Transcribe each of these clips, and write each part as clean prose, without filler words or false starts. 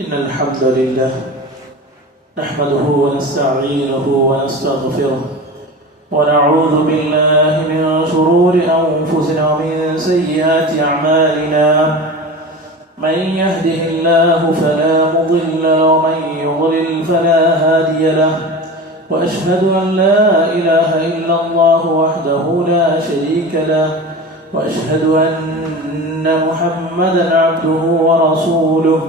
إن الحمد لله نحمده ونستعينه ونستغفره ونعوذ بالله من شرور أنفسنا ومن سيئات أعمالنا. من يهده الله فلا مضل له ومن يضلل فلا هادي له، وأشهد أن لا إله إلا الله وحده لا شريك له، وأشهد أن محمدا عبده ورسوله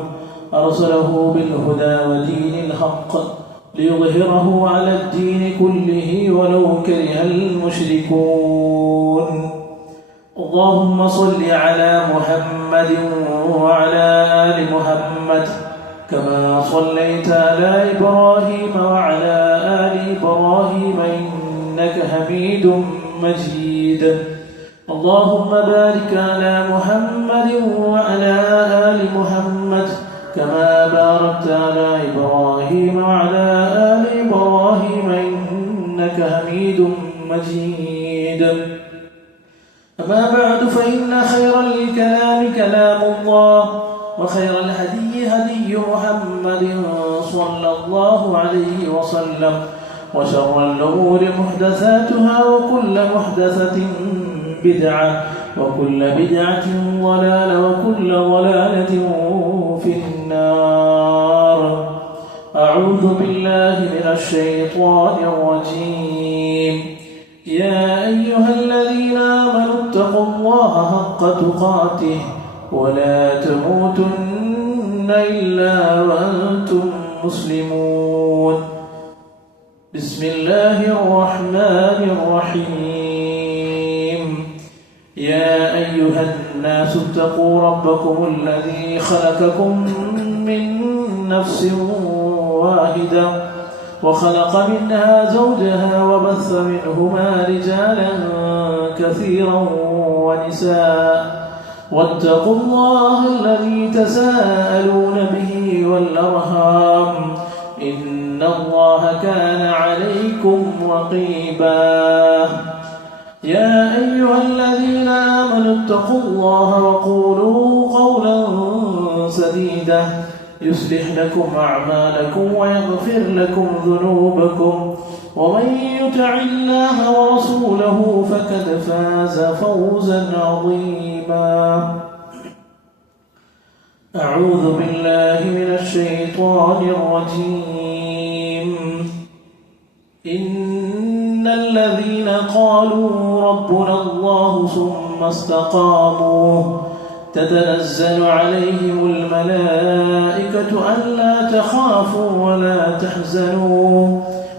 أرسله بالهدى ودين الحق ليظهره على الدين كله ولو كره المشركون. اللهم صل على محمد وعلى آل محمد كما صليت على إبراهيم وعلى آل إبراهيم إنك حميد مجيد. اللهم بارك على محمد وعلى آل محمد كما باركت على إبراهيم وعلى آل إبراهيم إنك حميد مجيد. أما بعد، فإن خير الكلام كلام الله، وخير الهدي هدي محمد صلى الله عليه وسلم، وشر الأمور محدثاتها، وكل محدثة بدعة، وكل بدعة ضلالة، وكل ضلالة في النار. أعوذ بالله من الشيطان الرجيم. يا أيها الذين آمنوا اتقوا الله حق تقاته ولا تموتن إلا وأنتم مسلمون. بسم الله الرحمن الرحيم. يا أيها الناس اتقوا ربكم الذي خلقكم من نفس واحدة وخلق منها زوجها وبث منهما رجالا كثيرا ونساء، واتقوا الله الذي تساءلون به والأرحام إن الله كان عليكم رقيبا. يا أيها الذين آمنوا اتقوا الله وقولوا قولا سديدا يصلح لكم أعمالكم ويغفر لكم ذنوبكم، ومن يطع الله ورسوله فقد فاز فوزا عظيما. أعوذ بالله من الشيطان الرجيم. إن الذين قالوا ربنا الله ثم استقاموا تتنزل عليهم الملائكة ألا تخافوا ولا تحزنوا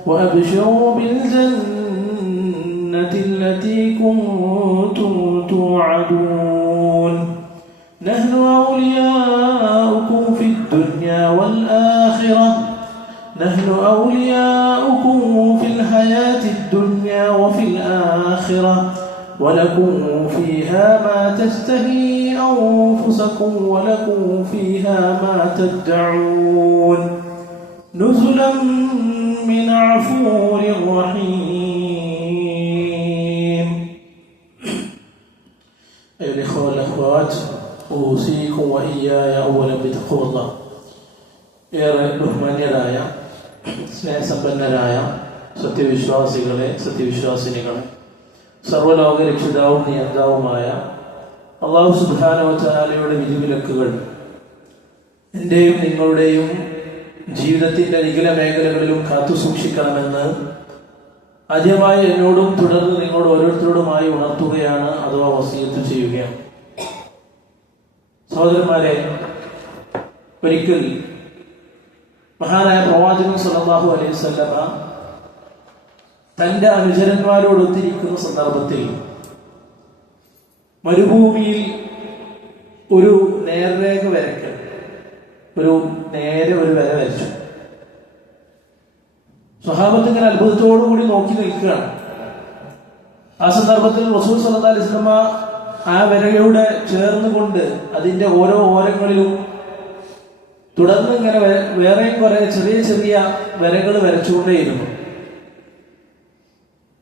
وأبشروا بالجنة التي كنتم توعدون. نحن أولياؤكم في الدنيا والآخرة، نحن أولياؤكم في الحياة الدنيا وفي الآخرة، ولكم فيها ما تشتهي أنفسكم ولكم فيها ما تدعون، نزلا من غفور رحيم. أيها الإخوة والأخوات، أوصيكم وإياي أولا بتقوى الله. ഏറെ ബഹുമാന്യരായ സ്നേഹസമ്പന്നരായ സത്യവിശ്വാസികളെ, സത്യവിശ്വാസിനികളെ, സർവ്വലോക രക്ഷിതാവും നിയന്താവുമായ അല്ലാഹു സുബ്ഹാനഹു വ തആലയുടെ വിധിവിലക്കുകൾ എൻ്റെയും നിങ്ങളുടെയും ജീവിതത്തിൻ്റെ നിഖില മേഖലകളിലും കാത്തു സൂക്ഷിക്കണമെന്ന് ആദ്യമായി എന്നോടും തുടർന്ന് നിങ്ങളോട് ഓരോരുത്തരോടുമായി ഉണർത്തുകയാണ്, അഥവാ വസിയത്ത് ചെയ്യുകയാണ്. സഹോദരന്മാരെ, ഒരിക്കൽ മഹാനായ പ്രവാചകൻ സല്ലല്ലാഹു അലൈഹി വസല്ലമ തന്റെ അനുചരന്മാരോടൊത്തിരിക്കുന്ന സന്ദർഭത്തിൽ മരുഭൂമിയിൽ ഒരു നേർരേഖ വരയ്ക്കൽ, ഒരു വര വരച്ചു. സ്വഹാബത്ത് ഇങ്ങനെ അത്ഭുതത്തോടുകൂടി നോക്കി നിൽക്കുകയാണ്. ആ സന്ദർഭത്തിൽ റസൂൽ സല്ലല്ലാഹു അലൈഹി വസല്ലമ ആ വരയോട് ചേർന്നുകൊണ്ട് അതിന്റെ ഓരോ ഓരങ്ങളിലും തുടർന്ന് ഇങ്ങനെ വേറെയും കുറെ ചെറിയ ചെറിയ വരകൾ വരച്ചുകൊണ്ടേയിരുന്നു.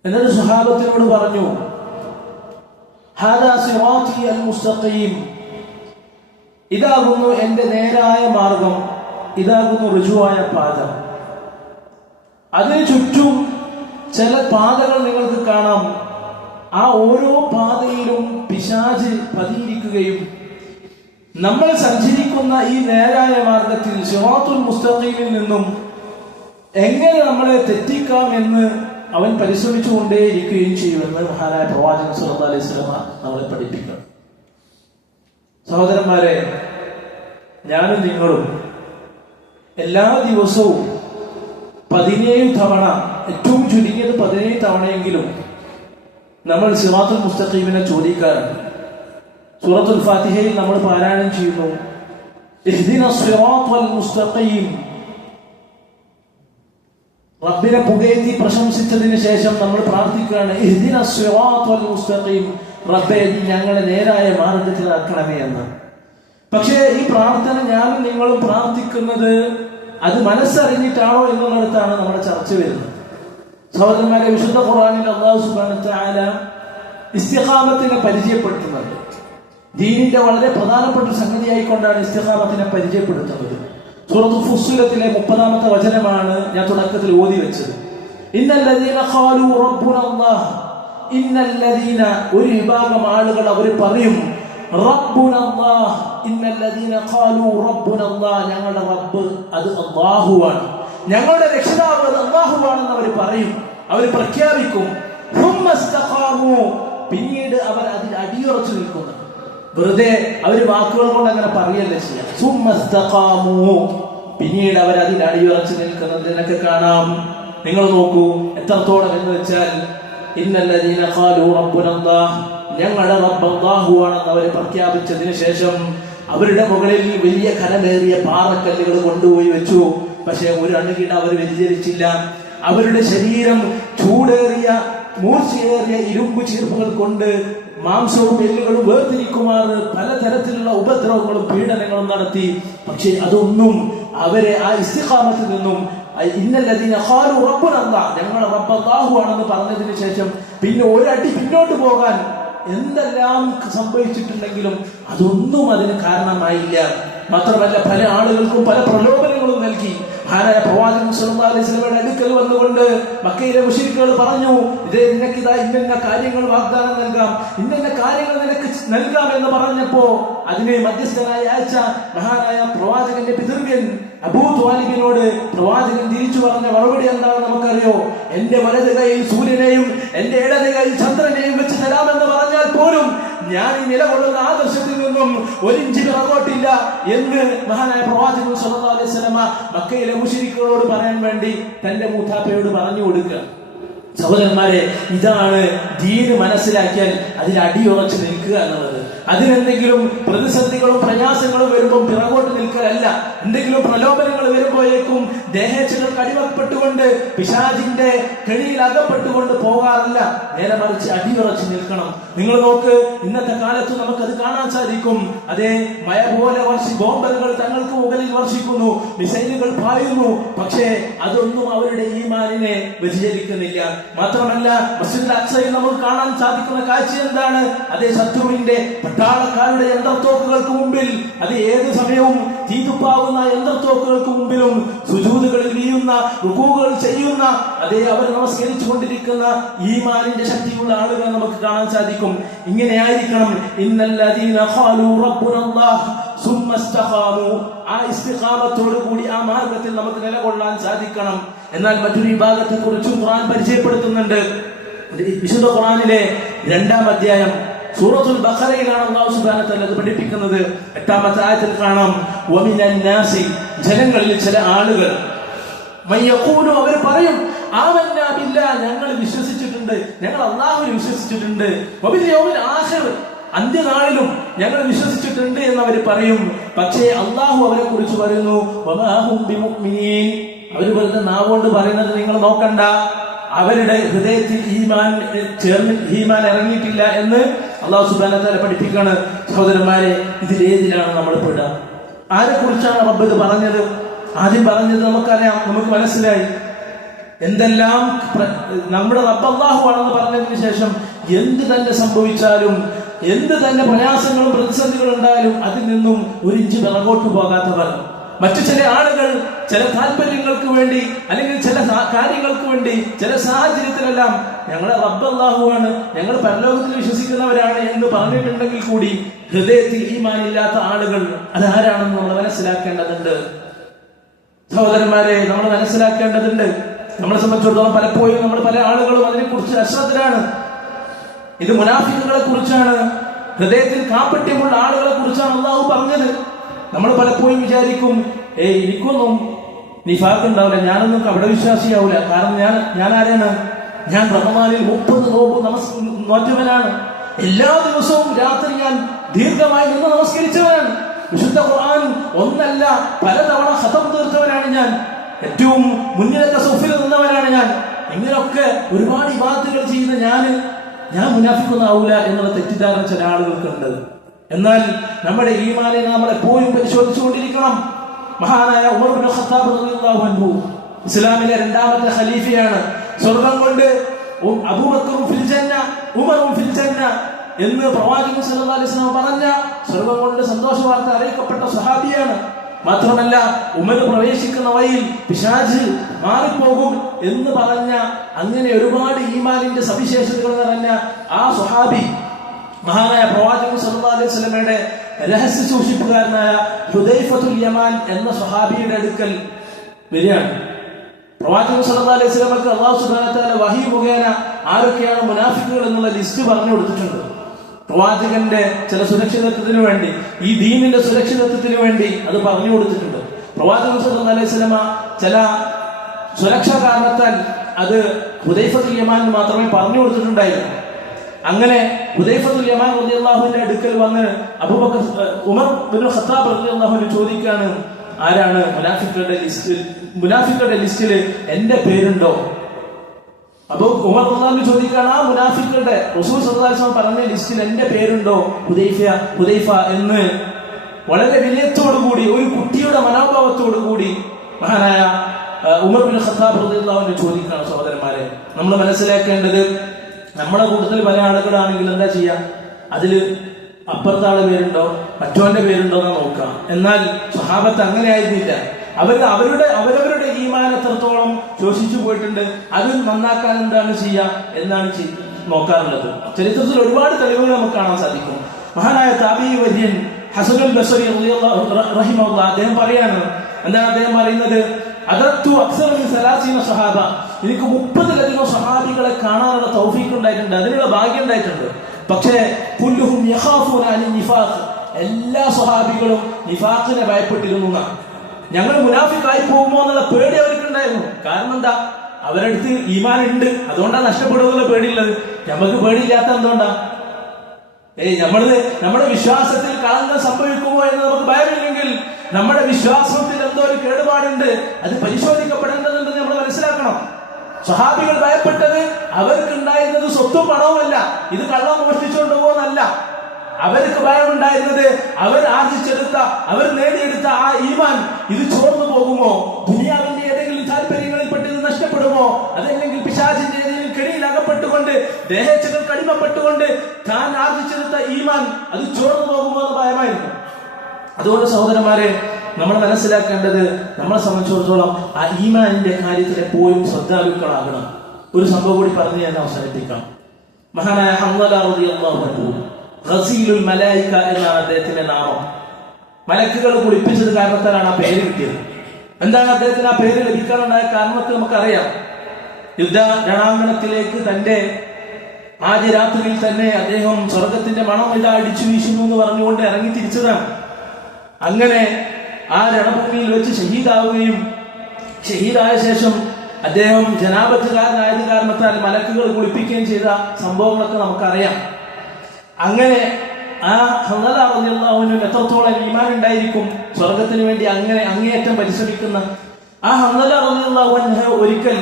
എന്നിട്ട് സ്വഹാബത്തിനോട് പറഞ്ഞു, ഹാദാ സിറാത്തി അൽ മുസ്തഖീം, ഇതാകുന്നു എന്റെ നേരായ മാർഗം. ഇതാകുന്നു ഋജുവായ പാത. അതിനു ചുറ്റും ചില പാതകൾ നിങ്ങൾക്ക് കാണാം. ആ ഓരോ പാതയിലും പിശാച് പതിയിരിക്കുകയും നമ്മൾ സഞ്ചരിക്കുന്ന ഈ നേരായ മാർഗത്തിൽ സിറാത്തുൽ മുസ്തഖീമിൽ നിന്നും എങ്ങനെ നമ്മളെ തെറ്റിക്കാം എന്ന് അവൻ പരിശ്രമിച്ചുകൊണ്ടേയിരിക്കുകയും ചെയ്യുമെന്ന് മഹാനായ പ്രവാചകൻ സല്ലല്ലാഹു അലൈഹി വസല്ലം നമ്മളെ പഠിപ്പിക്കണം. സഹോദരന്മാരെ, ഞാനും നിങ്ങളും എല്ലാ ദിവസവും 17 തവണ, ഏറ്റവും ചുരുങ്ങിയത് 17 തവണയെങ്കിലും നമ്മൾ സിറാത്തുൽ മുസ്തഖീമിനെ ചോദിക്കാറുണ്ട്. സൂറത്തുൽ ഫാത്തിഹയിൽ നമ്മൾ പാരായണം ചെയ്യുന്നു, ഇഹ്ദിനസ് സിറാത്തൽ മുസ്തഖീം. റബ്ബിനെ പുകഴ്ത്തി പ്രശംസിച്ചതിന് ശേഷം നമ്മൾ പ്രാർത്ഥിക്കുകയാണ്, ഇഹ്ദിനസ് സിറാത്തൽ മുസ്തഖീം, റബ്ബേ ഞങ്ങളെ നേരായ മാർഗത്തിലാക്കണമേ എന്ന്. പക്ഷേ ഈ പ്രാർത്ഥന ഞാനും നിങ്ങളും പ്രാർത്ഥിക്കുന്നത് അത് മനസ്സറിഞ്ഞിട്ടാണോ എന്നുള്ളിടത്താണ് നമ്മുടെ ചർച്ച വരുന്നത്. സഹോദരന്മാരെ, വിശുദ്ധ ഖുർആനിൽ അല്ലാഹു സുബ്ഹാനഹു വ തആല ഇസ്തിഖാമത്തിനെ പരിചയപ്പെടുത്തുന്നുണ്ട്. ദീനിന്റെ വളരെ പ്രധാനപ്പെട്ട സംഗതിയായിക്കൊണ്ടാണ് ഇസ്തിഖാമത്തിനെ പരിചയപ്പെടുത്തുന്നത്. സൂറത്തുൽ ഫുസ്സിലത്തിലെ 30-ാമത്തെ വചനമാണ് ഞാൻ തുടക്കത്തിൽ ഓതി വെച്ചത്. ഇന്നല്ലദീന ഖാലൂ റബ്ബുനല്ലാഹ്, ഇന്നല്ലദീന, ഒരു വിഭാഗം ആളുകൾ അവർ പറയും, റബ്ബുനല്ലാഹ്, ഇന്നല്ലദീന ഖാലൂ റബ്ബുനല്ലാഹ്, ഞങ്ങളുടെ റബ്ബ് അത് അല്ലാഹുവാണ്, ഞങ്ങളുടെ രക്ഷിതാവ് അത് അല്ലാഹുവാണെന്ന് അവർ പറയും, അവർ പ്രഖ്യാപിക്കും. ഹുമ്മസ്തഖാമു, പിന്നീട് അവർ അതിൽ അടിയുറച്ചു നിൽക്കുന്നു. വെറുതെ അവർ വാക്കുകൾ കൊണ്ട് അങ്ങനെ പറയല്ലേ ചെയ്യാം. സുമ്മസ്തഖാമു, പിന്നീട് അവർ അതിൽ അടിയുറച്ചു നിൽക്കുന്നതിനൊക്കെ കാണാം. നിങ്ങൾ നോക്കൂ എത്രത്തോളം എന്ന് വെച്ചാൽ, ഇന്നല്ലദീന ഖാലൂ റബ്ബുനല്ലാഹ്, ഞങ്ങളുടെ റബ്ബ് അല്ലാഹുവാണെന്ന് അവർ പ്രഖ്യാപിച്ചതിന് ശേഷം അവരുടെ മുകളിൽ വലിയ ഖനമേറിയ പാറക്കല്ലുകൾ കൊണ്ടുപോയി വെച്ചു. പക്ഷെ ഒരു അണുകിട അവർ വ്യതിചലിച്ചില്ല. അവരുടെ ശരീരം ചൂടേറിയ മൂർച്ചയേറിയ ഇരുമ്പ് ചീർപ്പുകൾ കൊണ്ട് മാംസവും എല്ലുകളും വേർതിരിക്കുമാറ് പലതരത്തിലുള്ള ഉപദ്രവങ്ങളും പീഡനങ്ങളും നടത്തി. പക്ഷെ അതൊന്നും അവരെ ആ ഇസ്തിഖാമത്തിൽ നിന്നും, ഇന്നല്ലദീന ഖാലൂ റബ്ബുനല്ലാഹ്, ഞങ്ങളുടെ റബ്ബ് അല്ലാഹുവാണെന്ന് പറഞ്ഞതിന് ശേഷം പിന്നെ ഒരടി പിന്നോട്ട് പോകാൻ എന്തെല്ലാം സംഭവിച്ചിട്ടുണ്ടെങ്കിലും അതൊന്നും അതിന് കാരണമായില്ല. മാത്രമല്ല, പല ആളുകൾക്കും പല പ്രലോഭനങ്ങളും നൽകി. മഹാനായ പ്രവാചകൻ സല്ലല്ലാഹു അലൈഹി വസല്ലമയുടെ അടുക്കൽ വന്നുകൊണ്ട് മക്കയിലെ മുശ്രിക്കുകൾ പറഞ്ഞു, ഇതേ നിനക്കിതാ ഇന്ന കാര്യങ്ങൾ വാഗ്ദാനം നൽകാം, ഇന്ന കാര്യങ്ങൾ നിനക്ക് നൽകാം എന്ന് പറഞ്ഞപ്പോ അതിനെ മധ്യസ്ഥനായി അയച്ച മഹാനായ പ്രവാചകന്റെ പിതൃവ്യൻ അബൂ ത്വാലിബിനോട് പ്രവാചകൻ തിരിച്ചു പറഞ്ഞ മറുപടി എന്താണെന്ന് നമുക്കറിയോ? എന്റെ വലത് കൈയിൽ സൂര്യനെയും എന്റെ ഇടത് കൈയിൽ ചന്ദ്രനെയും വെച്ച് തരാമെന്ന് പറഞ്ഞാൽ പോലും ഞാൻ ഈ നിലകൊള്ളുന്ന ആദർശത്തിൽ നിന്നും ഒരിഞ്ച് പിറകോട്ടില്ല എന്ന് മഹാനായ പ്രവാചകൻ സല്ലല്ലാഹു അലൈഹി വസല്ലമ മക്കയിലെ മുശ്രിക്കുകളോട് പറയാൻ വേണ്ടി തന്റെ മൂത്താപ്പയോട് പറഞ്ഞു കൊടുക്കുക. സഹോദരന്മാരെ, ഇതാണ് ദീന് മനസ്സിലാക്കിയാൽ അതിൽ അടിയുറച്ച് നിൽക്കുക എന്നുള്ളത്. അതിനെന്തെങ്കിലും പ്രതിസന്ധികളും പ്രയാസങ്ങളും വരുമ്പോൾ പിറകോട്ട് നിൽക്കലല്ല. എന്തെങ്കിലും പ്രലോഭനങ്ങൾ വരുമ്പോഴേക്കും ദേഹേച്ഛകൾക്ക് അടിമപ്പെട്ടുകൊണ്ട് പിശാചിന്റെ കെണിയിൽ അകപ്പെട്ടുകൊണ്ട് പോകാറില്ല. നേരെ മറിച്ച് അടിയുറച്ച് നിൽക്കണം. നിങ്ങൾ നോക്ക്, ഇന്നത്തെ കാലത്ത് നമുക്കത് കാണാൻ സാധിക്കും. അതേ മഴ പോലെ ബോംബുകൾ തങ്ങൾക്ക് മുകളിൽ വർഷിക്കുന്നു, മിസൈലുകൾ പായുന്നു. പക്ഷേ അതൊന്നും അവരുടെ ഈമാനിനെ വ്യതിചലിക്കുന്നില്ല. മാത്രമല്ല, മസ്ജിദുൽ അഖ്സയിൽ നമുക്ക് കാണാൻ സാധിക്കുന്ന കാഴ്ച എന്താണ്? അതേ ശത്രുവിന്റെ പട്ടാളക്കാരുടെ യന്ത്രത്തോക്കുകൾക്ക് മുമ്പിൽ, അത് ഏത് സമയവും തീതുപ്പാവുന്ന യന്ത്രത്തോക്കുകൾക്ക് മുമ്പിലും സുജൂദുകളിൽ വീഴുന്ന, റുകൂകൾ ചെയ്യുന്ന, അതേ അവർ നമസ്കരിച്ചു കൊണ്ടിരിക്കുന്ന ഈമാനിന്റെ ശക്തിയുള്ള ആളുകളെ നമുക്ക് കാണാൻ സാധിക്കും. ഇങ്ങനെയായിരിക്കണം ഇന്നല്ലദീന ഖാലൂ റബ്ബുനല്ലാഹ് സുമ്മസ്തഖാമു. ആ ഇസ്തിഖാമത്തോടു കൂടി ആ മാർഗത്തിൽ നമുക്ക് നിലകൊള്ളാൻ സാധിക്കണം. എന്നാൽ മറ്റൊരു വിഭാഗത്തെ കുറിച്ചും ഖുർആൻ പരിചയപ്പെടുത്തുന്നുണ്ട്. വിശുദ്ധ ഖുർആനിലെ 2-ാം അധ്യായം സൂറത്തുൽ ബഖറയിലാണ് അല്ലാഹു സുബ്ഹാനഹു വ തആല പഠിപ്പിക്കുന്നത്. 8-ാമത്തെ ആയത്തിൽ കാണാം, വമിനൻ നാസി, ജനങ്ങളിൽ ചില ആളുകൾ, മയ്യഖൂലു, അവർ പറയും, ആമന്നാ ബില്ലാഹ്, ഞങ്ങൾ വിശ്വസിച്ചിട്ടുണ്ട്, ഞങ്ങൾ അല്ലാഹുവിൽ വിശ്വസിച്ചിട്ടുണ്ട്, വബിൽ യൗമിൽ ആഖിർ, അന്ത്യനാളിലും ഞങ്ങൾ വിശ്വസിച്ചിട്ടുണ്ട് എന്നവർ പറയും. പക്ഷേ അല്ലാഹു അവരെ കുറിച്ച് പറയുന്നു, വമാ ഹും ബിമുഅ്മിനീൻ, അവർ വെറുതെ നാവുകൊണ്ട് പറയുന്നത് നിങ്ങൾ നോക്കണ്ട, അവരുടെ ഹൃദയത്തിൽ ഈമാൻ ഇറങ്ങിയിട്ടില്ല എന്ന് അല്ലാഹു സുബ്ഹാനഹു വ തആല പഠിപ്പിക്കുകയാണ്. സഹോദരന്മാരെ, ഇതിലേതിലാണ് നമ്മൾ പെടുക? ആരെ കുറിച്ചാണ് റബ്ബ് ഇത് പറഞ്ഞത്? ആദ്യം പറഞ്ഞത് നമുക്കറിയാം, നമുക്ക് മനസ്സിലായി. എന്തെല്ലാം നമ്മുടെ റബ്ബ് അല്ലാഹു ആണെന്ന് പറഞ്ഞതിന് ശേഷം എന്ത് തന്നെ സംഭവിച്ചാലും, എന്ത് തന്നെ പ്രയാസങ്ങളും പ്രതിസന്ധികളും ഉണ്ടായാലും അതിൽ നിന്നും ഒരിഞ്ച് പിറകോട്ട് പോകാത്തവർ. മറ്റു ചില ആളുകൾ ചില താല്പര്യങ്ങൾക്ക് വേണ്ടി അല്ലെങ്കിൽ ചില കാര്യങ്ങൾക്ക് വേണ്ടി ചില സാഹചര്യത്തിലെല്ലാം ഞങ്ങളെ റബ്ബ് അല്ലാഹുവാണ്, ഞങ്ങൾ പരലോകത്തിൽ വിശ്വസിക്കുന്നവരാണ് എന്ന് പറഞ്ഞിട്ടുണ്ടെങ്കിൽ കൂടി ഹൃദയത്തിൽ ഈമാനില്ലാത്ത ആളുകൾ അതാരാണെന്ന് നമ്മൾ മനസ്സിലാക്കേണ്ടതുണ്ട്. സഹോദരന്മാരെ, നമ്മൾ മനസ്സിലാക്കേണ്ടതുണ്ട്. നമ്മളെ സംബന്ധിച്ചിടത്തോളം പലപ്പോഴും നമ്മൾ പല ആളുകളും അതിനെക്കുറിച്ച് അശ്രദ്ധരാണ്. ഇത് മുനാഫിക്കുകളെ കുറിച്ചാണ്, ഹൃദയത്തിൽ കാപ്പട്യമുള്ള ആളുകളെ കുറിച്ചാണ് അല്ലാഹു പറഞ്ഞത്. നമ്മൾ പലപ്പോഴും വിചാരിക്കും, എനിക്കൊന്നും നിഫാഖ് ഉണ്ടാവില്ല, ഞാനൊന്നും കപട വിശ്വാസിയാവില്ല. കാരണം ഞാൻ ആരാണ്? ഞാൻ റമദാനിൽ 30 നോമ്പ് നോറ്റവനാണ്. എല്ലാ ദിവസവും രാത്രി ഞാൻ ദീർഘമായി നിന്ന് നമസ്കരിച്ചവനാണ്. വിശുദ്ധ ഖുർആൻ ഒന്നല്ല പലതവണ ഖതം തീർത്തവനാണ് ഞാൻ. ഏറ്റവും മുന്നിലത്തെ സഫിൽ നിന്നവനാണ് ഞാൻ. ഇങ്ങനെയൊക്കെ ഒരുപാട് ഇബാദത്തുകൾ ചെയ്യുന്ന ഞാൻ മുനാഫിക്കൊന്നാവൂല എന്നുള്ള തെറ്റിദ്ധാരണ ചില ആളുകൾക്കുണ്ട്. എന്നാൽ നമ്മുടെ ഈമാനെ നമ്മൾ എപ്പോഴും പരിശോധിച്ചുകൊണ്ടിരിക്കണം. മഹാനായ ഉമർ ഇബ്നു ഖത്താബ് റളിയല്ലാഹു അൻഹു ഇസ്ലാമിലെ 2ാമത്തെ ഖലീഫയാണ്. സ്വർഗം കൊണ്ട് അബൂബക്കറും ഫിൽ ജന്ന ഉമറും ഫിൽ ജന്ന എന്ന് പ്രവാചകൻ സല്ലല്ലാഹു അലൈഹി വസല്ലം പറഞ്ഞ സ്വർഗം കൊണ്ട് സന്തോഷ വാർത്ത അറിയിക്കപ്പെട്ട സ്വഹാബിയാണ്. മാത്രമല്ല, ഉമർ പ്രവേശിക്കുന്ന വഴിയിൽ പിശാച് മാറിപ്പോകും എന്ന് പറഞ്ഞ അങ്ങനെ ഒരുപാട് ഈമാനിന്റെ സവിശേഷതകൾ നിറഞ്ഞ ആ സ്വഹാബി മഹാനായ പ്രവാചകൻ സല്ലല്ലാഹു അലൈഹി വസല്ലമയുടെ രഹസ്യ സൂക്ഷിപ്പുകാരനായ ഹുദൈഫത്തുൽ യമാൻ എന്ന സ്വഹാബിയുടെ അടുക്കൽ വരികയാണ്. പ്രവാചകൻ സല്ലല്ലാഹു അലൈഹി വസല്ലമക്ക് അല്ലാഹു സുബ്ഹാനഹു വ തആല വഹി മുഖേന ആരൊക്കെയാണ് മുനാഫിക്കുകൾ എന്നുള്ള ലിസ്റ്റ് പറഞ്ഞു കൊടുത്തിട്ടുണ്ട്. പ്രവാചകന്റെ ചില സുരക്ഷിതത്വത്തിന് വേണ്ടി, ഈ ദീനിന്റെ സുരക്ഷിതത്വത്തിന് വേണ്ടി അത് പറഞ്ഞു കൊടുത്തിട്ടുണ്ട്. പ്രവാചകൻ സല്ലല്ലാഹു അലൈഹി വസല്ലമ ചില സുരക്ഷാ കാരണത്താൽ അത് ഹുദൈഫത്തുൽ യമാൻ മാത്രമേ പറഞ്ഞു കൊടുത്തിട്ടുണ്ടായിരുന്നു. അങ്ങനെ ഹുദൈഫത്തുൽ യമാൻ റളിയല്ലാഹുവിന്റെ അടുക്കൽ വന്ന് ഉമർ ഇബ്നു ഖത്താബ് റളിയല്ലാഹു ചോദിക്കാണ്, ആരാണ് മുനാഫിക്കുകളുടെ ലിസ്റ്റിൽ എന്റെ പേരുണ്ടോ? അപ്പൊ ഉമർ റളിയല്ലാഹു ചോദിക്കാണ്, ആ മുനാഫിക്കുകളുടെ റസൂൽ സല്ലല്ലാഹു അലൈഹി വസല്ലം പറഞ്ഞ ലിസ്റ്റിൽ എന്റെ പേരുണ്ടോ ഹുദൈഫ എന്ന് വളരെ വിനയത്തോടുകൂടി, ഒരു കുട്ടിയുടെ മനോഭാവത്തോടു കൂടി മഹാനായ ഉമർ ഇബ്നു ഖത്താബ് റളിയല്ലാഹു ചോദിക്കാണ്. സഹോദരന്മാരെ, നമ്മൾ മനസ്സിലാക്കേണ്ടത്, നമ്മുടെ കൂട്ടത്തിൽ പല ആളുകളാണെങ്കിൽ എന്താ ചെയ്യാ, അതില് അപ്പുറത്തെ ആളെ പേരുണ്ടോ മറ്റോന്റെ പേരുണ്ടോ എന്ന് നോക്കാം. എന്നാൽ സ്വഹാബത്ത് അങ്ങനെ ആയിരുന്നില്ല. അവരവരുടെ ഈമാൻ എത്രത്തോളം ശോഷിച്ചു പോയിട്ടുണ്ട്, അത് നന്നാക്കാൻ എന്താണ് ചെയ്യുക എന്നാണ് നോക്കാറുള്ളത്. ചരിത്രത്തിൽ ഒരുപാട് തെളിവുകൾ നമുക്ക് കാണാൻ സാധിക്കും. മഹാനായ താബിഈ വര്യൻ ഹസനുൽ ബസ്രി റഹിമഹുല്ലാഹ് അദ്ദേഹം പറയാണ്, എന്താണ് അദ്ദേഹം പറയുന്നത്, സഹാബ, എനിക്ക് 30-ലധികം സഹാബികളെ കാണാനുള്ള തൗഫീഖ് ഉണ്ടായിട്ടുണ്ട്, അതിനുള്ള ഭാഗ്യം ഉണ്ടായിട്ടുണ്ട്. പക്ഷേ കുല്ലുഹും യഖാഫൂന അനി നിഫാഖ്, എല്ലാ സ്വഹാബികളും നിഫാഖിനെ ഭയപ്പെട്ടിരുന്നു. ഞങ്ങൾ മുനാഫിക്കായി പോകുമോ എന്നുള്ള പേടി അവർക്കുണ്ടായിരുന്നു. കാരണം എന്താ, അവരടുത്ത് ഈമാൻ ഉണ്ട്, അതുകൊണ്ടാണ് നഷ്ടപ്പെടുമെന്നുള്ള പേടിയുള്ളത്. നമുക്ക് പേടിയില്ലാത്ത എന്തുകൊണ്ടാ? നമ്മുടെ വിശ്വാസത്തിൽ കളങ്കം സംഭവിക്കുമോ എന്ന് നമുക്ക് ഭയമില്ലെങ്കിൽ നമ്മുടെ വിശ്വാസത്തിൽ എന്തോ ഒരു കേടുപാടുണ്ട്, അത് പരിശോധിക്കപ്പെടേണ്ടതുണ്ടെന്ന് നമ്മൾ മനസ്സിലാക്കണം. സ്വഹാബികൾ ഭയപ്പെട്ടത് അവർക്ക് ഉണ്ടായിരുന്നത് സ്വത്തും പണവുമല്ല, ഇത് കള്ളം മോഷ്ടിച്ചുകൊണ്ട് പോകുന്നല്ല. അവർക്ക് ഭയമുണ്ടായിരുന്നത് അവർ നേടിയെടുത്ത ആ ഈമാൻ ഇത് ചോർന്നു പോകുമോ, ദുനിയാവിന്റെ ഏതെങ്കിലും താല്പര്യങ്ങളിൽപ്പെട്ട് ഇത് നഷ്ടപ്പെടുമോ, അതല്ലെങ്കിൽ പിശാചിന്റെ ഏതെങ്കിലും കെണിയിൽ അകപ്പെട്ടുകൊണ്ട് ദേഹേച്ഛകൾക്ക് അടിമപ്പെട്ടുകൊണ്ട് താൻ ആർജിച്ചെടുത്ത ഈമാൻ അത് ചോർന്നു പോകുമോ എന്ന് ഭയമായിരുന്നു. അതുകൊണ്ട് സഹോദരന്മാരെ, നമ്മൾ മനസ്സിലാക്കേണ്ടത്, നമ്മളെ സംബന്ധിച്ചിടത്തോളം ആ ഈമാനിന്റെ കാര്യത്തിൽ എപ്പോഴും ശ്രദ്ധാലുക്കളാകണം. ഒരു സംഭവം കൂടി പറഞ്ഞ് ഞാൻ അവസാനിപ്പിക്കാം. മഹാനായ ഹൻദല റളിയല്ലാഹു അൻഹു, ഗസീലുൽ മലായിക എന്നാണ് അദ്ദേഹത്തിന്റെ നാമം. മലക്കുകൾ കുളിപ്പിച്ചത് കാരണത്താലാണ് ആ പേര് കിട്ടിയത്. എന്താണ് അദ്ദേഹത്തിന് ആ പേര് ലഭിക്കാനുണ്ടായ കാരണത്തെ നമുക്കറിയാം. യുദ്ധ രണാങ്കണത്തിലേക്ക് തന്റെ ആദ്യ രാത്രിയിൽ തന്നെ അദ്ദേഹം സ്വർഗത്തിന്റെ മണം ഇതാ അടിച്ചു വീശുന്നു എന്ന് പറഞ്ഞുകൊണ്ട് ഇറങ്ങി തിരിച്ചതാണ്. അങ്ങനെ ആ രണഭൂമിയിൽ വെച്ച് ഷഹീദാവുകയും ഷഹീദായ ശേഷം അദ്ദേഹം ജനാപത്തുകാരനായത് കാരണത്താൽ മലക്കുകൾ കുളിപ്പിക്കുകയും ചെയ്ത സംഭവങ്ങളൊക്കെ നമുക്കറിയാം. അങ്ങനെ ആ ഹൻദല റളിയല്ലാഹു അൻഹു എത്രത്തോളം ഈമാൻ ഉണ്ടായിരിക്കും, സ്വർഗത്തിന് വേണ്ടി അങ്ങനെ അങ്ങേയറ്റം പരിശ്രമിക്കുന്ന ആ ഹൻദല റളിയല്ലാഹു അൻഹു ഒരിക്കൽ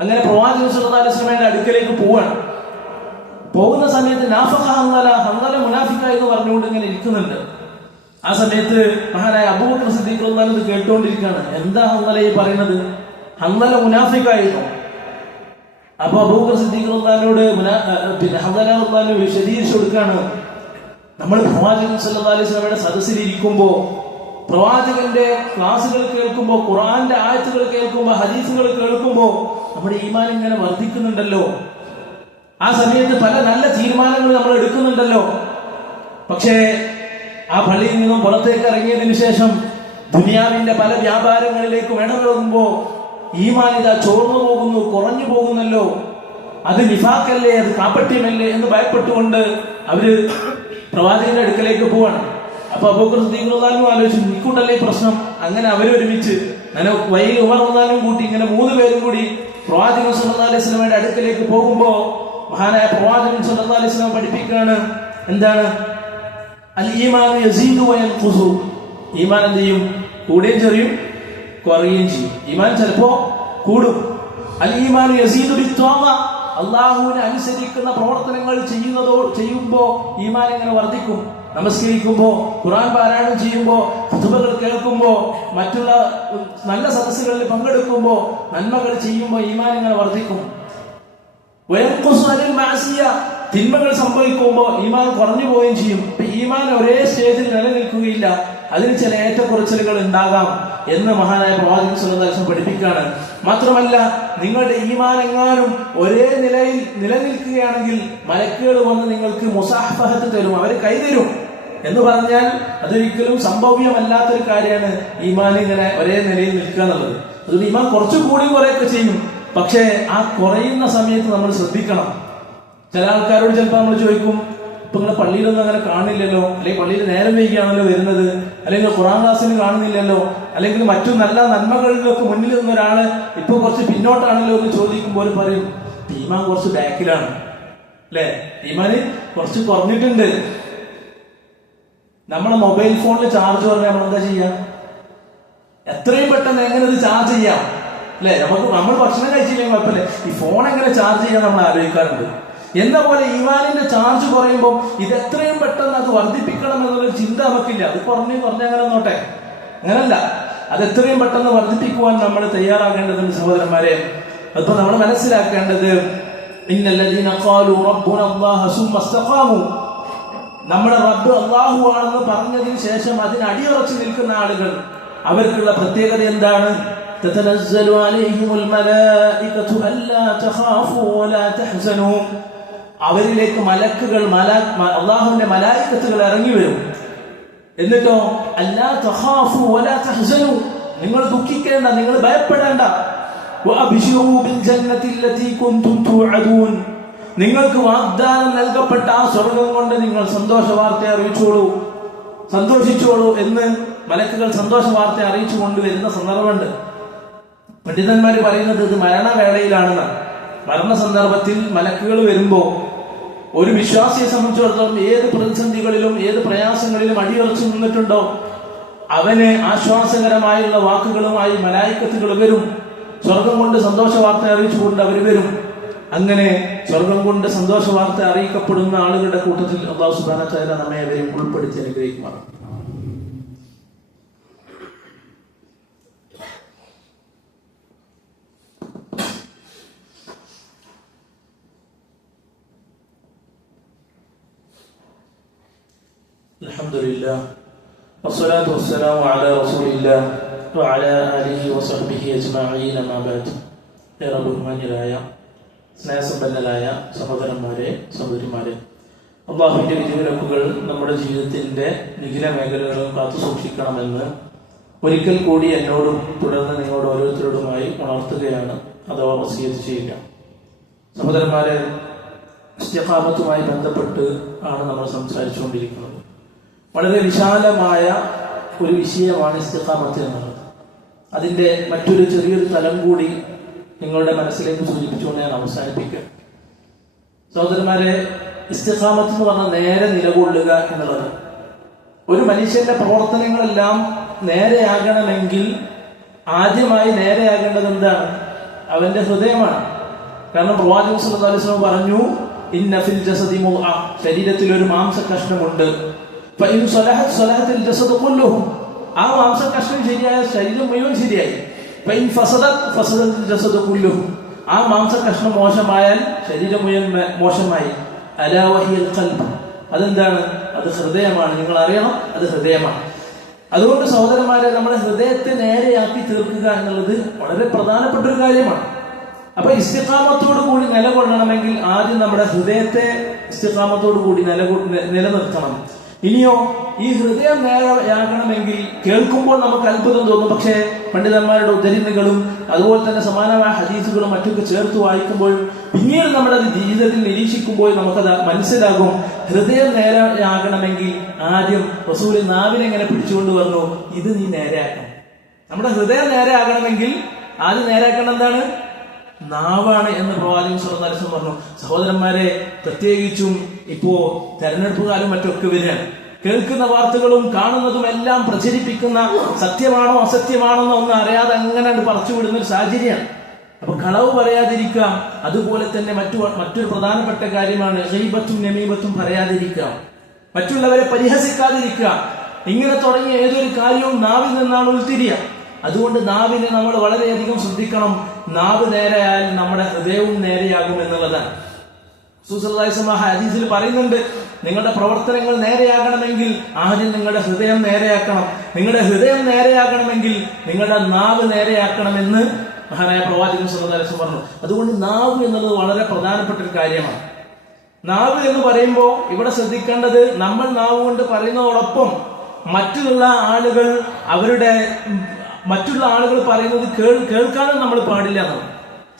അങ്ങനെ പ്രവാചകൻ സല്ലല്ലാഹു അലൈഹി വസല്ലമയുടെ അടുക്കലേക്ക് പോവാണ്. പോകുന്ന സമയത്ത് നാഫഖ ഹൻദല മുനാഫിഖായി എന്ന് പറഞ്ഞുകൊണ്ട് ഇങ്ങനെ ഇരിക്കുന്നുണ്ട്. ആ സമയത്ത് മഹാനായ അബൂബക്കർ സിദ്ദീഖ് റളിയല്ലാഹു അൻഹു കേട്ടുകൊണ്ടിരിക്കുകയാണ്. എന്താ ഹൻദല ഈ പറയുന്നത്? ഹൻദല മുനാഫിഖായിരുന്നു. അപ്പൊ അബൂബക്കർ സിദ്ദീഖ് റളിയല്ലാഹുവിനോട് ഹൻദല റളിയല്ലാഹു അൻഹു വിശദീകരിച്ചു കൊടുക്കുകയാണ്, നമ്മൾ പ്രവാചകൻ സല്ലല്ലാഹു അലൈഹി വസല്ലമയുടെ സദസ്സിൽ ഇരിക്കുമ്പോ പ്രവാചകന്റെ ക്ലാസുകൾ കേൾക്കുമ്പോൾ, ഖുർആന്റെ ആയത്തുകൾ കേൾക്കുമ്പോൾ, ഹദീസുകൾ കേൾക്കുമ്പോൾ നമ്മുടെ ഈമാൻ ഇങ്ങനെ വർദ്ധിക്കുന്നുണ്ടല്ലോ. ആ സമയത്ത് പല നല്ല തീരുമാനങ്ങൾ നമ്മൾ എടുക്കുന്നുണ്ടല്ലോ. പക്ഷേ ആ പള്ളിയിൽ നിന്നും പുറത്തേക്ക് ഇറങ്ങിയതിനു ശേഷം ദുനിയാവിന്റെ പല വ്യാപാരങ്ങളിലേക്കും ഇടപെടുമ്പോ ഈമാൻ ഇതാ ചോർന്നു പോകുന്നു, കുറഞ്ഞു പോകുന്നല്ലോ. അത് നിഫാഖല്ലേ, അത് കാപ്പട്യമല്ലേ എന്ന് ഭയപ്പെട്ടുകൊണ്ട് അവര് പ്രവാചകന്റെ അടുക്കലേക്ക് പോവാണ്. അപ്പൊ അബൂബക്കർ സിദ്ദീഖ് റളിയല്ലാഹു അൻഹു ആലോചിച്ചു, ഇക്കൂട്ടല്ലേ പ്രശ്നം. അങ്ങനെ അവരൊരുമിച്ച് അങ്ങനെ വൈകി ഉമർ റളിയല്ലാഹു അൻഹു കൂട്ടി ഇങ്ങനെ 3 പേരും കൂടി പ്രവാചകൻ സല്ലല്ലാഹു അലൈഹി വസല്ലമയുടെ അടുക്കലേക്ക് പോകുമ്പോ മഹാനായ പ്രവാചകൻ സല്ലല്ലാഹു അലൈഹി വസല്ലം പഠിപ്പിക്കുകയാണ്, എന്താണ്? അൽ ഈമാൻ യസീദു വയൻഖുസു. ഈമാൻ എന്ത് ചെയ്യും? കൂടുകയും ചെറിയും കുറയുകയും ചെയ്യും. ഈമാൻ ചിലപ്പോ കൂടും. അൽ ഈമാൻ യസീദു ബിത്വാഅ. അള്ളാഹുവിനെ അനുസരിക്കുന്ന പ്രവർത്തനങ്ങൾ ചെയ്യുമ്പോ ഈമാൻ ഇങ്ങനെ വർദ്ധിക്കും. നമസ്കരിക്കുമ്പോ, ഖുർആൻ പാരായണം ചെയ്യുമ്പോ, ഖുതുബകൾ കേൾക്കുമ്പോ, മറ്റുള്ള നല്ല സദസ്സുകളിൽ പങ്കെടുക്കുമ്പോ, നന്മകൾ ചെയ്യുമ്പോ ഈമാൻ ഇങ്ങനെ വർദ്ധിക്കും. വയൻഖുസു അനിൽ മഅസിയ. തിന്മകൾ സംഭവിക്കുമ്പോ ഈമാൻ കുറഞ്ഞു പോവുകയും ചെയ്യും. ഈമാൻ ഒരേ സ്റ്റേജിൽ നിലനിൽക്കുകയില്ല, അതിന് ചില ഏറ്റക്കുറച്ചിലുകൾ ഉണ്ടാകാം എന്ന് മഹാനായ പ്രവാചകൻ സല്ലല്ലാഹു അലൈഹി വസല്ലം പഠിപ്പിക്കുകയാണ്. മാത്രമല്ല, നിങ്ങളുടെ ഈമാൻ എങ്ങാനും ഒരേ നിലയിൽ നിലനിൽക്കുകയാണെങ്കിൽ മലക്കുകൾ വന്ന് നിങ്ങൾക്ക് മുസാഫഹത്ത് തരും, അവര് കൈതരും എന്ന് പറഞ്ഞാൽ അതൊരിക്കലും സംഭവ്യമല്ലാത്തൊരു കാര്യമാണ് ഈമാൻ ഇങ്ങനെ ഒരേ നിലയിൽ നിൽക്കുക എന്നുള്ളത്. അതുകൊണ്ട് ഈമാൻ കുറച്ചു കൂടി കുറെയൊക്കെ ചെയ്യും. പക്ഷേ ആ കുറയുന്ന സമയത്ത് നമ്മൾ ശ്രദ്ധിക്കണം. ചില ആൾക്കാരോട് ചിലപ്പോൾ നമ്മൾ ചോദിക്കും, ഇപ്പൊ നിങ്ങളെ പള്ളിയിലൊന്നും അങ്ങനെ കാണില്ലല്ലോ, അല്ലെങ്കിൽ പള്ളിയിൽ നേരം വൈകിയാണല്ലോ വരുന്നത്, അല്ലെങ്കിൽ ഖുർആൻ ക്ലാസ്സിന് കാണുന്നില്ലല്ലോ, അല്ലെങ്കിൽ മറ്റു നല്ല നന്മകളിലൊക്കെ മുന്നിൽ നിന്ന ഒരാള് ഇപ്പൊ കുറച്ച് പിന്നോട്ടാണല്ലോ എന്ന് ചോദിക്കുമ്പോൾ പറയും, ഈമാൻ കുറച്ച് ബാക്കിലാണ്, അല്ലെ, ഈമാന് കുറച്ച് കുറഞ്ഞിട്ടുണ്ട്. നമ്മളെ മൊബൈൽ ഫോണിൽ ചാർജ് പറഞ്ഞാൽ നമ്മൾ എന്താ ചെയ്യാം? എത്രയും പെട്ടെന്ന് എങ്ങനെ ഇത് ചാർജ് ചെയ്യാം, അല്ലെ? നമ്മൾ ഭക്ഷണം കഴിച്ചില്ലെങ്കിൽ കുഴപ്പമില്ല, ഈ ഫോൺ എങ്ങനെ ചാർജ് ചെയ്യാൻ നമ്മൾ ആലോചിക്കാറുണ്ട്. എന്ന പോലെ ഈമാനിന്റെ ചാർജ് കുറയുമ്പോൾ ഇത് എത്രയും പെട്ടെന്ന് അത് വർദ്ധിപ്പിക്കണം എന്നുള്ളൊരു ചിന്ത നമുക്കില്ല. അത് കുറഞ്ഞങ്ങനെ നോട്ടെ, അങ്ങനല്ല, അത് എത്രയും പെട്ടെന്ന് വർദ്ധിപ്പിക്കുവാൻ നമ്മൾ തയ്യാറാകേണ്ടതുണ്ട് സഹോദരന്മാരെ. അപ്പൊ നമ്മൾ മനസ്സിലാക്കേണ്ടത്, ഇന്നല്ലദീന ഖാലു റബ്ബുന അല്ലാഹു സുമ്മ ഇസ്തഖാമു, നമ്മുടെ റബ്ബ് അല്ലാഹു ആണെന്ന് പറഞ്ഞതിന് ശേഷം അതിന് അടിയുറച്ചു നിൽക്കുന്ന ആളുകൾ, അവർക്കുള്ള പ്രത്യേകത എന്താണ്? തതനസ്സലു അലൈഹിമുൽ മലായികതു അല്ലാ തഖാഫു വലാ തഹ്സനു. അവരിലേക്ക് മലക്കുകൾ, അല്ലാഹുവിന്റെ മലായികത്തുകൾ ഇറങ്ങി വരും. എന്നിട്ടോ അല്ലാ തഖാഫു വലാ തഹ്സനു, നിങ്ങൾ ദുഃഖിക്കേണ്ട, നിങ്ങൾ ഭയപ്പെടേണ്ട. വഅബ്ശിറൂ ബിൽ ജന്നത്തി അല്ലതി കുൻതും തുഅദൂൻ, നിങ്ങൾക്ക് വാഗ്ദാനം നൽകപ്പെട്ട ആ സ്വർഗ്ഗം കൊണ്ട് നിങ്ങൾ സന്തോഷ വാർത്ത സന്തോഷിച്ചോളൂ എന്ന് മലക്കുകൾ സന്തോഷ വാർത്ത അറിയിച്ചു കൊണ്ടുവരുന്ന സന്ദർഭമുണ്ട്. പണ്ഡിതന്മാര് പറയുന്നത് ഇത് മരണവേളയിലാണെന്നാണ്. മരണ സന്ദർഭത്തിൽ മലക്കുകൾ വരുമ്പോ ഒരു വിശ്വാസിയെ സംബന്ധിച്ചിടത്തോളം ഏത് പ്രതിസന്ധികളിലും ഏത് പ്രയാസങ്ങളിലും അടിയുറച്ചു നിന്നിട്ടുണ്ടോ അവന് ആശ്വാസകരമായുള്ള വാക്കുകളുമായി മലായിക്കത്തുകൾ വരും. സ്വർഗം കൊണ്ട് സന്തോഷ വാർത്ത അറിയിച്ചുകൊണ്ട് അവർ വരും. അങ്ങനെ സ്വർഗം കൊണ്ട് സന്തോഷ വാർത്ത അറിയിക്കപ്പെടുന്ന ആളുകളുടെ കൂട്ടത്തിൽ അല്ലാഹു സുബ്ഹാനഹു വ തആല നമ്മെ അവരെയും ഉൾപ്പെടുത്തി അനുഗ്രഹിക്കുമാറാണ്. അൽഹംദുലില്ലാഹ് വസ്സലാത്തു വസ്സലാമു അലാ റസൂലില്ലാഹ് വഅലാ ആലിഹി വസഹ്ബിഹി അജ്മഈൻ. അമ്മാ ബഅദ്. ഏറെ ബഹുമാന്യരായ സ്നേഹസമ്പന്നരായ സഹോദരന്മാരെ, സഹോദരിമാരെ, അല്ലാഹുവിന്റെ വിധിവിലക്കുകൾ നമ്മുടെ ജീവിതത്തിന്റെ നിഖില മേഖലകളും കാത്തു സൂക്ഷിക്കണമെന്ന് ഒരിക്കൽ കൂടി എന്നോടും തുടർന്ന് നിങ്ങളോട് ഓരോരുത്തരോടുമായി ഉണർത്തുകയാണ്, അഥവാ വസിയത്ത് ചെയ്യുക. സഹോദരന്മാരെ, ഇസ്തിഖാമത്തുമായി ബന്ധപ്പെട്ട് ആണ് നമ്മൾ സംസാരിച്ചുകൊണ്ടിരിക്കുന്നത്. വളരെ വിശാലമായ ഒരു വിഷയമാണ് ഇസ്തിഖാമത്ത് എന്നുള്ളത്. അതിന്റെ മറ്റൊരു ചെറിയൊരു തലം കൂടി നിങ്ങളുടെ മനസ്സിലേക്ക് സൂചിപ്പിച്ചുകൊണ്ട് ഞാൻ അവസാനിപ്പിക്കുക. സഹോദരന്മാരെ, ഇസ്തിഖാമത്ത് എന്ന് പറഞ്ഞാൽ നേരെ നിലകൊള്ളുക എന്നുള്ളത്. ഒരു മനുഷ്യന്റെ പ്രവർത്തനങ്ങളെല്ലാം നേരെയാകണമെങ്കിൽ ആദ്യമായി നേരെയാകേണ്ടത് എന്താണ്? അവന്റെ ഹൃദയമാണ്. കാരണം പ്രവാചകൻ സല്ലല്ലാഹു അലൈഹി വസല്ലം പറഞ്ഞു, ഇന്ന ഫിൽ ജസദി മുദ്അ, ശരീരത്തിൽ ഒരു മാംസ കഷ്ണമുണ്ട്. ഫഇൻ സ്വലഹത് സ്വലഹത്തിൽ ജസദു കുല്ലുഹു, ആ മാംസ കഷ്ണം ശരിയായ ശരീരം മുഴുവൻ ശരിയായി. ഫഇൻ ഫസദത് ഫസദൽ ജസദു കുല്ലുഹു, ആ മാംസ കഷ്ണം മോശമായാൽ ശരീരം മുഴുവൻ മോശമായി. അലാ വഹിയൽ ഖൽബ്, അതെന്താണ്? അത് ഹൃദയമാണ്. നിങ്ങൾ അറിയണം, അത് ഹൃദയമാണ്. അതുകൊണ്ട് സഹോദരന്മാരെ, നമ്മുടെ ഹൃദയത്തെ നേരെയാക്കി തീർക്കുക എന്നുള്ളത് വളരെ പ്രധാനപ്പെട്ട ഒരു കാര്യമാണ്. അപ്പൊ ഇസ്തിഖാമത്തോടു കൂടി നിലകൊള്ളണമെങ്കിൽ ആദ്യം നമ്മുടെ ഹൃദയത്തെ ഇസ്തിഖാമത്തോടു കൂടി നിലനിർത്തണം. ഇനിയോ ഈ ഹൃദയം നേരെയാകണമെങ്കിൽ കേൾക്കുമ്പോൾ നമുക്ക് അത്ഭുതം തോന്നും. പക്ഷേ പണ്ഡിതന്മാരുടെ ഉദ്ധരണികളും അതുപോലെ തന്നെ സമാനമായ ഹദീസുകളും മറ്റൊക്കെ ചേർത്ത് വായിക്കുമ്പോൾ പിന്നീട് നമ്മുടെ ജീവിതത്തിൽ നിരീക്ഷിക്കുമ്പോൾ നമുക്കത് മനസ്സിലാകും. ഹൃദയം നേരെയാകണമെങ്കിൽ ആദ്യം റസൂൽ നാവിനെ എങ്ങനെ പിടിച്ചുകൊണ്ട് പറഞ്ഞു, ഇത് നീ നേരെയാക്കണം. നമ്മുടെ ഹൃദയം നേരെയാകണമെങ്കിൽ ആദ്യം നേരെയാക്കണം എന്താണ്? നാവാണ് എന്ന് പ്രവാചകൻ സ്വല്ലല്ലാഹു അലൈഹി വസല്ലം പറഞ്ഞു. സഹോദരന്മാരെ, പ്രത്യേകിച്ചും ഇപ്പോ തെരഞ്ഞെടുപ്പ് കാലം മറ്റൊക്കെ വരികയാണ്. കേൾക്കുന്ന വാർത്തകളും കാണുന്നതും എല്ലാം പ്രചരിപ്പിക്കുന്ന സത്യമാണോ അസത്യമാണോ ഒന്നും അറിയാതെ അങ്ങനെ പറിച്ചുവിടുന്ന ഒരു സാഹചര്യമാണ്. അപ്പൊ കളവ് പറയാതിരിക്കാം. അതുപോലെ തന്നെ മറ്റൊരു പ്രധാനപ്പെട്ട കാര്യമാണ് ഗീബത്തും നമീമത്തും പറയാതിരിക്കാം, മറ്റുള്ളവരെ പരിഹസിക്കാതിരിക്കുക. ഇങ്ങനെ തുടങ്ങിയ ഏതൊരു കാര്യവും നാവിൽ നിന്നാണ് ഉൾത്തിരിയ. അതുകൊണ്ട് നാവിനെ നമ്മൾ വളരെയധികം ശ്രദ്ധിക്കണം. നാവ് നേരെയായാൽ നമ്മുടെ ഹൃദയവും നേരെയാകും എന്നുള്ളതാണ്. ഹദീസിൽ പറയുന്നുണ്ട്, നിങ്ങളുടെ പ്രവർത്തനങ്ങൾ നേരെയാകണമെങ്കിൽ ആദ്യം നിങ്ങളുടെ ഹൃദയം നേരെയാക്കണം. നിങ്ങളുടെ ഹൃദയം നേരെയാകണമെങ്കിൽ നിങ്ങളുടെ നാവ് നേരെയാക്കണമെന്ന് മഹാനായ പ്രവാചകൻ സ്വല്ലല്ലാഹു അലൈഹി വസല്ലം പറഞ്ഞു. അതുകൊണ്ട് നാവ് എന്നുള്ളത് വളരെ പ്രധാനപ്പെട്ട ഒരു കാര്യമാണ്. നാവ് എന്ന് പറയുമ്പോൾ ഇവിടെ ശ്രദ്ധിക്കേണ്ടത്, നമ്മൾ നാവ് കൊണ്ട് പറയുന്നതോടൊപ്പം മറ്റുള്ള ആളുകൾ പറയുന്നത് കേൾക്കാനും നമ്മൾ പാടില്ല എന്നാണ്.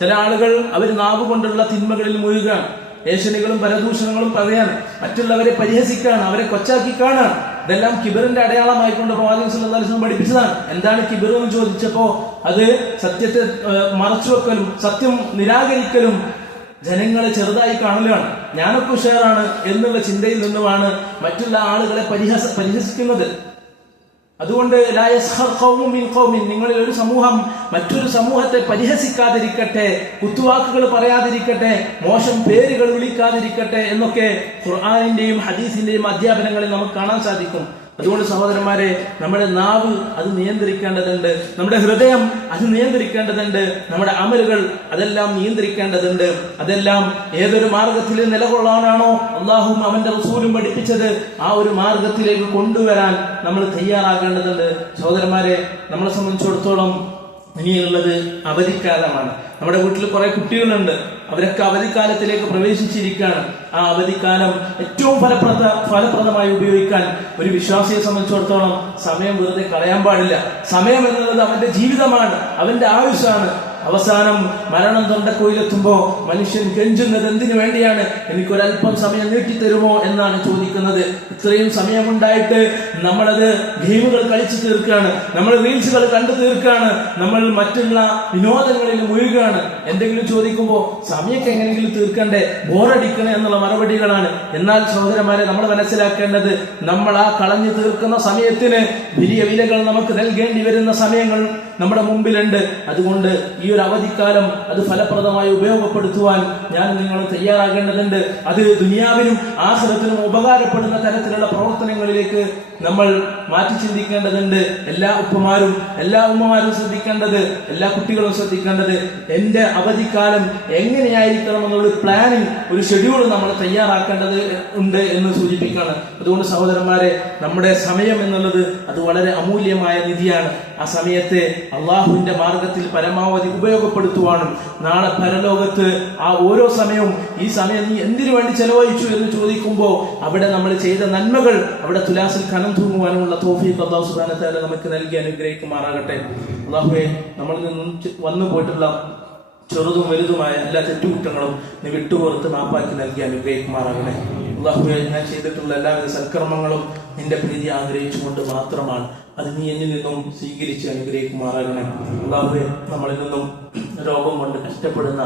ചില ആളുകൾ അവർ നാവ് കൊണ്ടുള്ള തിന്മകളിൽ മുഴുകാണ്. ഏഷണികളും പരദൂഷണങ്ങളും പറയാൻ, മറ്റുള്ളവരെ പരിഹസിക്കാണ്, അവരെ കൊച്ചാക്കി കാണാൻ. ഇതെല്ലാം കിബറിന്റെ അടയാളമായിക്കൊണ്ട് പ്രവാചകൻ സ്വല്ലല്ലാഹു അലൈഹി വസല്ലം പഠിപ്പിച്ചതാണ്. എന്താണ് കിബർ എന്ന് ചോദിച്ചപ്പോ അത് സത്യത്തെ മറച്ചുവെക്കലും സത്യം നിരാകരിക്കലും ജനങ്ങളെ ചെറുതായി കാണലാണ്. ഞാനൊക്കെ ഉഷാറാണ് എന്നുള്ള ചിന്തയിൽ നിന്നുമാണ് മറ്റുള്ള ആളുകളെ പരിഹസിക്കുന്നത്. അതുകൊണ്ട് നിങ്ങളിൽ ഒരു സമൂഹം മറ്റൊരു സമൂഹത്തെ പരിഹസിക്കാതിരിക്കട്ടെ, കുത്തുവാക്കുകൾ പറയാതിരിക്കട്ടെ, മോശം പേരുകൾ വിളിക്കാതിരിക്കട്ടെ എന്നൊക്കെ ഖുർആനിന്റെയും ഹദീസിന്റെയും അധ്യാപനങ്ങളിൽ നമുക്ക് കാണാൻ സാധിക്കും. അതുകൊണ്ട് സഹോദരന്മാരെ, നമ്മുടെ നാവ് അത് നിയന്ത്രിക്കേണ്ടതുണ്ട്, നമ്മുടെ ഹൃദയം അത് നിയന്ത്രിക്കേണ്ടതുണ്ട്, നമ്മുടെ അമലുകൾ അതെല്ലാം നിയന്ത്രിക്കേണ്ടതുണ്ട്. അതെല്ലാം ഏതൊരു മാർഗത്തിൽ നിലകൊള്ളാനാണോ അള്ളാഹുവും അവന്റെ റസൂലും പഠിപ്പിച്ചത് ആ ഒരു മാർഗത്തിലേക്ക് കൊണ്ടുവരാൻ നമ്മൾ തയ്യാറാകേണ്ടതുണ്ട്. സഹോദരന്മാരെ, നമ്മളെ സംബന്ധിച്ചിടത്തോളം ഇനിയുള്ളത് അവധിക്കാലമാണ്. നമ്മുടെ വീട്ടിൽ കുറെ കുട്ടികളുണ്ട്, അവരൊക്കെ അവധിക്കാലത്തിലേക്ക് പ്രവേശിച്ചിരിക്കുകയാണ്. ആ അവധിക്കാലം ഏറ്റവും ഫലപ്രദമായി ഉപയോഗിക്കാൻ ഒരു വിശ്വാസിയെ സംബന്ധിച്ചിടത്തോളം സമയം വെറുതെ കളയാൻ പാടില്ല. സമയം എന്നുള്ളത് അവന്റെ ജീവിതമാണ്, അവന്റെ ആയുസ്സാണ്. അവസാനം മരണം തൊണ്ടക്കുഴിയിലെത്തുമ്പോ മനുഷ്യൻ കെഞ്ചുന്നത് എന്തിനു വേണ്ടിയാണ്? എനിക്കൊരല്പം സമയം നീട്ടിത്തരുമോ എന്നാണ് ചോദിക്കുന്നത്. ഇത്രയും സമയമുണ്ടായിട്ട് നമ്മളത് ഗെയിമുകൾ കളിച്ചു തീർക്കുകയാണ്, നമ്മൾ റീൽസുകൾ കണ്ടു തീർക്കുകയാണ്, നമ്മൾ മറ്റുള്ള വിനോദങ്ങളിൽ മുഴുകുകയാണ്. എന്തെങ്കിലും ചോദിക്കുമ്പോ സമയമൊക്കെ എങ്ങനെയെങ്കിലും തീർക്കണ്ടേ, ബോറടിക്കണേ എന്നുള്ള മറുപടികളാണ്. എന്നാൽ സഹോദരന്മാരെ, നമ്മൾ മനസ്സിലാക്കേണ്ടത്, നമ്മൾ ആ കളഞ്ഞു തീർക്കുന്ന സമയത്തിന് വലിയ വിലകൾ നമുക്ക് നൽകേണ്ടി വരുന്ന സമയങ്ങൾ നമ്മുടെ മുമ്പിലുണ്ട്. അതുകൊണ്ട് ഈ ഒരു അവധിക്കാലം അത് ഫലപ്രദമായി ഉപയോഗപ്പെടുത്തുവാൻ ഞാൻ നിങ്ങൾ തയ്യാറാകേണ്ടതുണ്ട്. അത് ദുനിയാവിനും ആഖിറത്തിനും ഉപകാരപ്പെടുന്ന തരത്തിലുള്ള പ്രവർത്തനങ്ങളിലേക്ക് നമ്മൾ മാറ്റി ചിന്തിക്കേണ്ടതുണ്ട്. എല്ലാ ഉപ്പമാരും എല്ലാ ഉമ്മമാരും ശ്രദ്ധിക്കേണ്ടത്, എല്ലാ കുട്ടികളും ശ്രദ്ധിക്കേണ്ടത്, എന്റെ അവധിക്കാലം എങ്ങനെയായിരിക്കണം എന്നുള്ള പ്ലാനിങ്, ഒരു ഷെഡ്യൂൾ നമ്മൾ തയ്യാറാക്കേണ്ടത് ഉണ്ട് എന്ന് സൂചിപ്പിക്കുകയാണ്. അതുകൊണ്ട് സഹോദരന്മാരെ, നമ്മുടെ സമയം എന്നുള്ളത് അത് വളരെ അമൂല്യമായ നിധിയാണ്. ആ സമയത്തെ അള്ളാഹുവിന്റെ മാർഗത്തിൽ പരമാവധി ഉപയോഗപ്പെടുത്തുവാനും നാളെ പരലോകത്ത് ആ ഓരോ സമയവും ഈ സമയം നീ എന്തിനു വേണ്ടി ചെലവഴിച്ചു എന്ന് ചോദിക്കുമ്പോൾ അവിടെ നമ്മൾ ചെയ്ത നന്മകൾ അവിടെ തുലാസിൽ കനം തൂങ്ങുവാനുമുള്ള തൗഫീഖ് അല്ലാഹു സുബ്ഹാനഹു വ തആല നമുക്ക് നൽകി അനുഗ്രഹിക്കുമാറാകട്ടെ. അല്ലാഹുവേ, നമ്മളിൽ നിന്നും വന്നു പോയിട്ടുള്ള ചെറുതും വലുതുമായ എല്ലാ തെറ്റുകുറ്റങ്ങളും നീ വിട്ടുപുറത്ത് മാപ്പാക്കി നൽകി അനുഗ്രഹിക്കുമാറാകണേ. അല്ലാഹുവേ, ഞാൻ ചെയ്തിട്ടുള്ള എല്ലാവിധ സൽക്കർമ്മങ്ങളും നിന്റെ പ്രീതി ആഗ്രഹിച്ചുകൊണ്ട് മാത്രമാണ്. അത് നീ എന്നിൽ നിന്നും സ്വീകരിച്ച് അനുഗ്രഹിക്കുമാറാകണേ. അല്ലാഹുവേ, നമ്മളിൽ നിന്നും രോഗം കൊണ്ട് കഷ്ടപ്പെടുന്ന,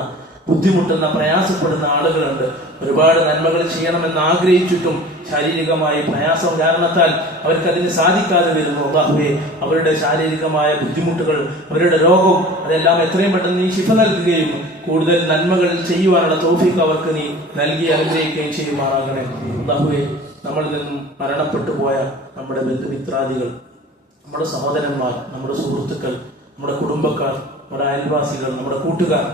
ബുദ്ധിമുട്ടുന്ന, പ്രയാസപ്പെടുന്ന ആളുകളുണ്ട്. ഒരുപാട് നന്മകൾ ചെയ്യണമെന്ന് ആഗ്രഹിച്ചിട്ടും ശാരീരികമായി പ്രയാസം കാരണത്താൽ അവർക്ക് അതിന് സാധിക്കാതെ വരുന്നു. അല്ലാഹുവേ, അവരുടെ ശാരീരികമായ ബുദ്ധിമുട്ടുകൾ, അവരുടെ രോഗം, അതെല്ലാം എത്രയും പെട്ടെന്ന് നീ ശിഫ നൽകുകയും കൂടുതൽ നന്മകൾ ചെയ്യുവാനുള്ള തൗഫീഖ് അവർക്ക് നീ നൽകി അനുഗ്രഹിക്കുകയും ചെയ്യുമാറാകണേ. അല്ലാഹുവേ, നമ്മളിൽ നിന്നും മരണപ്പെട്ടു പോയ നമ്മുടെ ബന്ധുമിത്രാദികൾ, നമ്മുടെ സഹോദരന്മാർ, നമ്മുടെ സുഹൃത്തുക്കൾ, നമ്മുടെ കുടുംബക്കാർ, നമ്മുടെ അയൽവാസികൾ, നമ്മുടെ കൂട്ടുകാർ,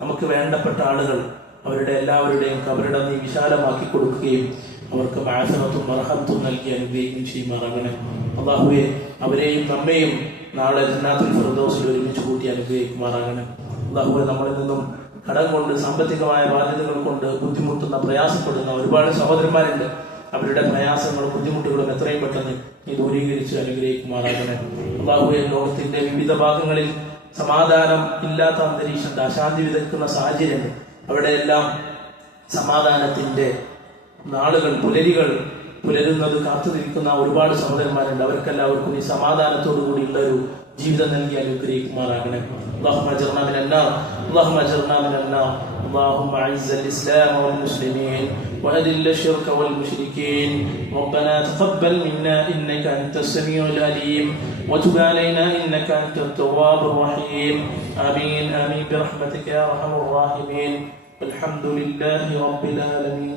നമുക്ക് വേണ്ടപ്പെട്ട ആളുകൾ, അവരുടെ എല്ലാവരുടെയും കബറിടം നീ വിശാലമാക്കി കൊടുക്കുകയും അവർക്ക് ആഫിയത്തും മർഹമത്തും നൽകി അനുഗ്രഹിക്കുകയും ചെയ്യുമാറാകണേ. അല്ലാഹുവേ, അവരെയും നമ്മയും നാളെ ജന്നാത്തുൽ ഫിർദൗസിൽ ഒരുമിച്ച് കൂട്ടി അനുഗ്രഹിക്കുമാറാകണേ. അല്ലാഹുവേ, നമ്മളിൽ നിന്നും കടം കൊണ്ട് സാമ്പത്തികമായ ബാധ്യതകൾ കൊണ്ട് ബുദ്ധിമുട്ടുന്ന പ്രയാസപ്പെടുന്ന ഒരുപാട് സഹോദരന്മാരുണ്ട്. അവരുടെ പ്രയാസങ്ങളും ബുദ്ധിമുട്ടുകളും എത്രയും പെട്ടെന്ന് നീ ദൂരീകരിച്ച് അനുഗ്രഹിക്കുമാറാകണേ. അല്ലാഹുവേ, ലോകത്തിന്റെ വിവിധ ഭാഗങ്ങളിൽ സമാധാനം ഇല്ലാത്ത അന്തരീക്ഷമുണ്ട്, അശാന്തി വിതക്കുന്ന സാഹചര്യമുണ്ട്. അവിടെയെല്ലാം സമാധാനത്തിന്റെ നാളുകൾ പുലരുന്നത് കാത്തു നിൽക്കുന്ന ഒരുപാട് സഹോദരന്മാരുണ്ട്. അവർക്കെല്ലാവർക്കും ഈ സമാധാനത്തോടു കൂടിയുള്ള ഒരു ജീവിതം നൽകി അനുഗ്രഹിക്കുമാറാകണേ. اللهم اجرنا من النار، اللهم اجرنا من النار. اللهم اعز الاسلام والمسلمين واذل الشرك والمشركين. ربنا تقبل منا انك انت السميع العليم وتب علينا انك انت التواب الرحيم. امين امين برحمتك يا ارحم الراحمين. الحمد لله رب العالمين.